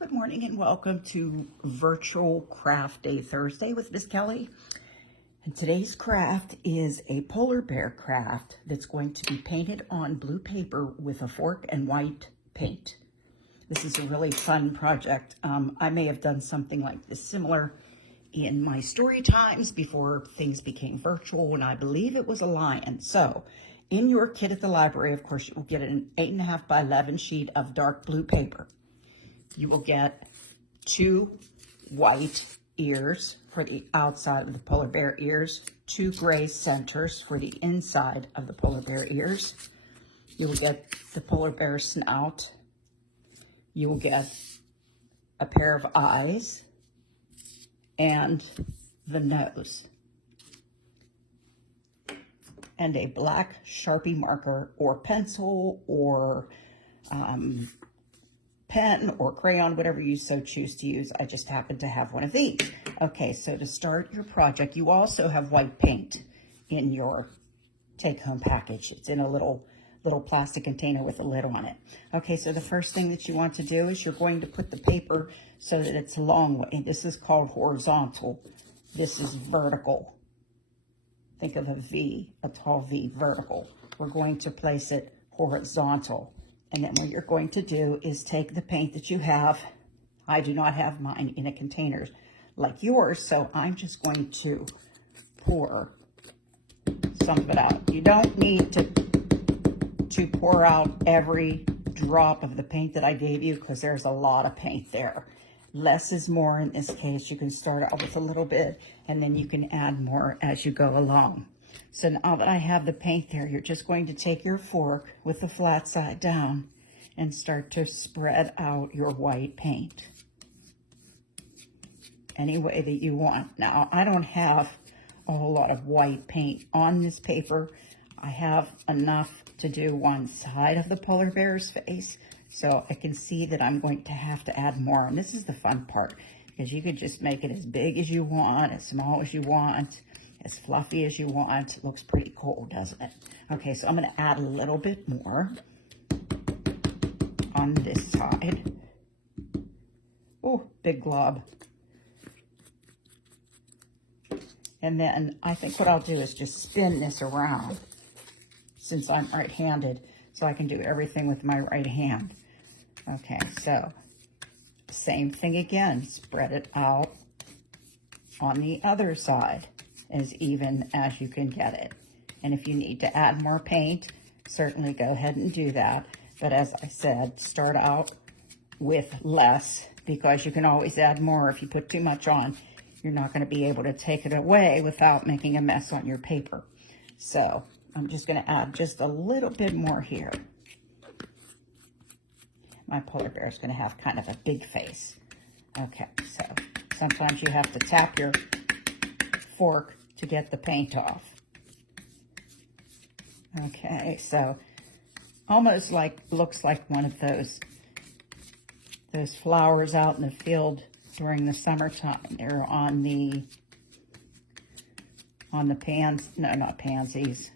Good morning and welcome to Virtual Craft Day Thursday with Miss Kelly. And today's craft is a polar bear craft that's going to be painted on blue paper with a fork and white paint. This is a really fun project. I may have done something like this similar in my story times before things became virtual, and I believe it was a lion. So in your kit at the library, of course, you will get an 8.5 by 11 sheet of dark blue paper. You will get 2 white ears for the outside of the polar bear ears, 2 gray centers for the inside of the polar bear ears. You will get the polar bear snout. You will get a pair of eyes and the nose. And a black Sharpie marker or pencil or pen or crayon, whatever you so choose to use. I just happen to have one of these. Okay, so to start your project, you also have white paint in your take-home package. It's in a little plastic container with a lid on it. Okay, so the first thing that you want to do is you're going to put the paper so that it's long. This is called horizontal. This is vertical. Think of a V, a tall V, vertical. We're going to place it horizontal. And then what you're going to do is take the paint that you have. I do not have mine in a container like yours, so I'm just going to pour some of it out. You don't need to pour out every drop of the paint that I gave you because there's a lot of paint there. Less is more in this case. You can start out with a little bit and then you can add more as you go along. So now that I have the paint there, you're just going to take your fork with the flat side down and start to spread out your white paint any way that you want. Now, I don't have a whole lot of white paint on this paper. I have enough to do one side of the polar bear's face, so I can see that I'm going to have to add more. And this is the fun part, because you could just make it as big as you want, as small as you want, as fluffy as you want. It looks pretty cool, doesn't it? Okay, so I'm going to add a little bit more on this side. Oh, big glob. And then I think what I'll do is just spin this around since I'm right-handed, so I can do everything with my right hand. Okay, so same thing again. Spread it out on the other side as even as you can get it. And if you need to add more paint, certainly go ahead and do that. But as I said, start out with less because you can always add more. If you put too much on, you're not going to be able to take it away without making a mess on your paper. So I'm just going to add just a little bit more here. My polar bear is going to have kind of a big face. Okay, so sometimes you have to tap your fork to get the paint off. Okay, so almost like, looks like one of those flowers out in the field during the summertime. They're on the no, not pansies.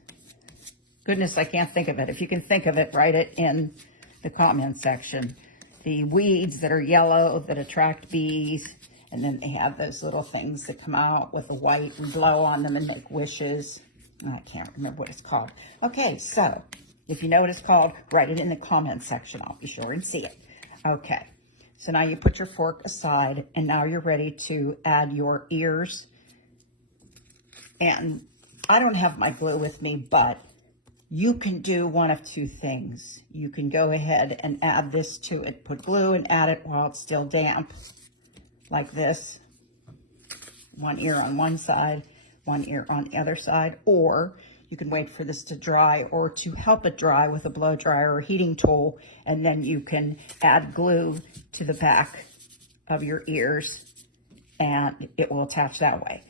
Goodness, I can't think of it. If you can think of it, write it in the comment section. The weeds that are yellow that attract bees. And then they have those little things that come out with the white and blow on them and make wishes. I can't remember what it's called. Okay, so if you know what it's called, write it in the comment section. I'll be sure and see it. Okay, so now you put your fork aside, and now you're ready to add your ears. And I don't have my glue with me, but you can do one of two things. You can go ahead and add this to it. Put glue and add it while it's still damp. Like this, one ear on one side, one ear on the other side, or you can wait for this to dry or to help it dry with a blow dryer or heating tool, and then you can add glue to the back of your ears and it will attach that way.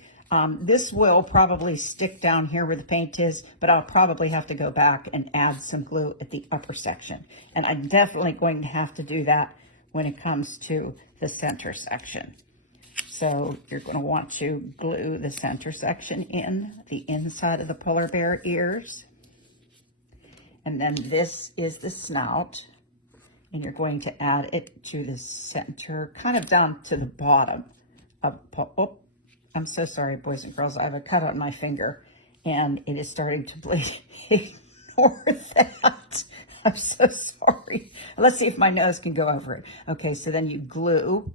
This will probably stick down here where the paint is, but I'll probably have to go back and add some glue at the upper section. And I'm definitely going to have to do that when it comes to the center section. So you're going to want to glue the center section in the inside of the polar bear ears. And then this is the snout. and you're going to add it to the center, kind of down to the bottom of, oh, I'm so sorry, boys and girls, I have a cut on my finger, and it is starting to bleed. Ignore that. I'm so sorry. Let's see if my nose can go over it. Okay, so then you glue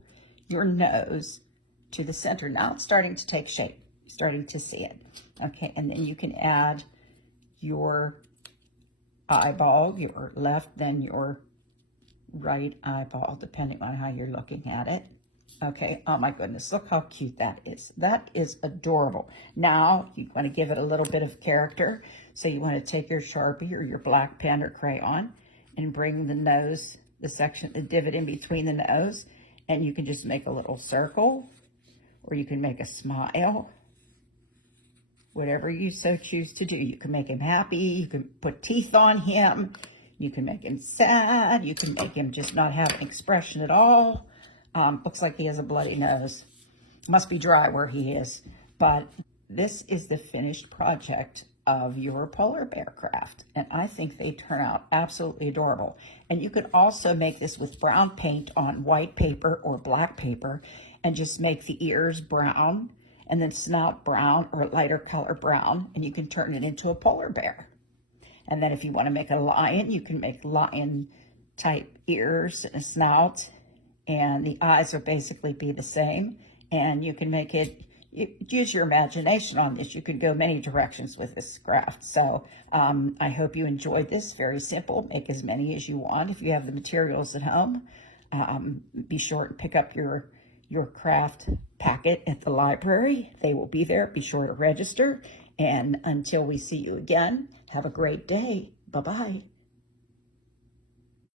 your nose to the center. Now it's starting to take shape. You're starting to see it. Okay, and then you can add your eyeball, your left, then your right eyeball, depending on how you're looking at it. Okay, oh my goodness, look how cute that is. That is adorable. Now, you want to give it a little bit of character. So you want to take your Sharpie or your black pen or crayon and bring the nose, the section, the divot in between the nose, and you can just make a little circle, or you can make a smile. Whatever you so choose to do. You can make him happy, you can put teeth on him, you can make him sad, you can make him just not have an expression at all. Looks like he has a bloody nose. Must be dry where he is. But this is the finished project of your polar bear craft. And I think they turn out absolutely adorable. And you can also make this with brown paint on white paper or black paper and just make the ears brown and then snout brown or lighter color brown. And you can turn it into a polar bear. And then if you want to make a lion, you can make lion type ears and a snout. And the eyes will basically be the same. And you can make it, use your imagination on this. You could go many directions with this craft. So I hope you enjoyed this. Very simple. Make as many as you want. If you have the materials at home, be sure to pick up your craft packet at the library. They will be there. Be sure to register. And until we see you again, have a great day. Bye-bye.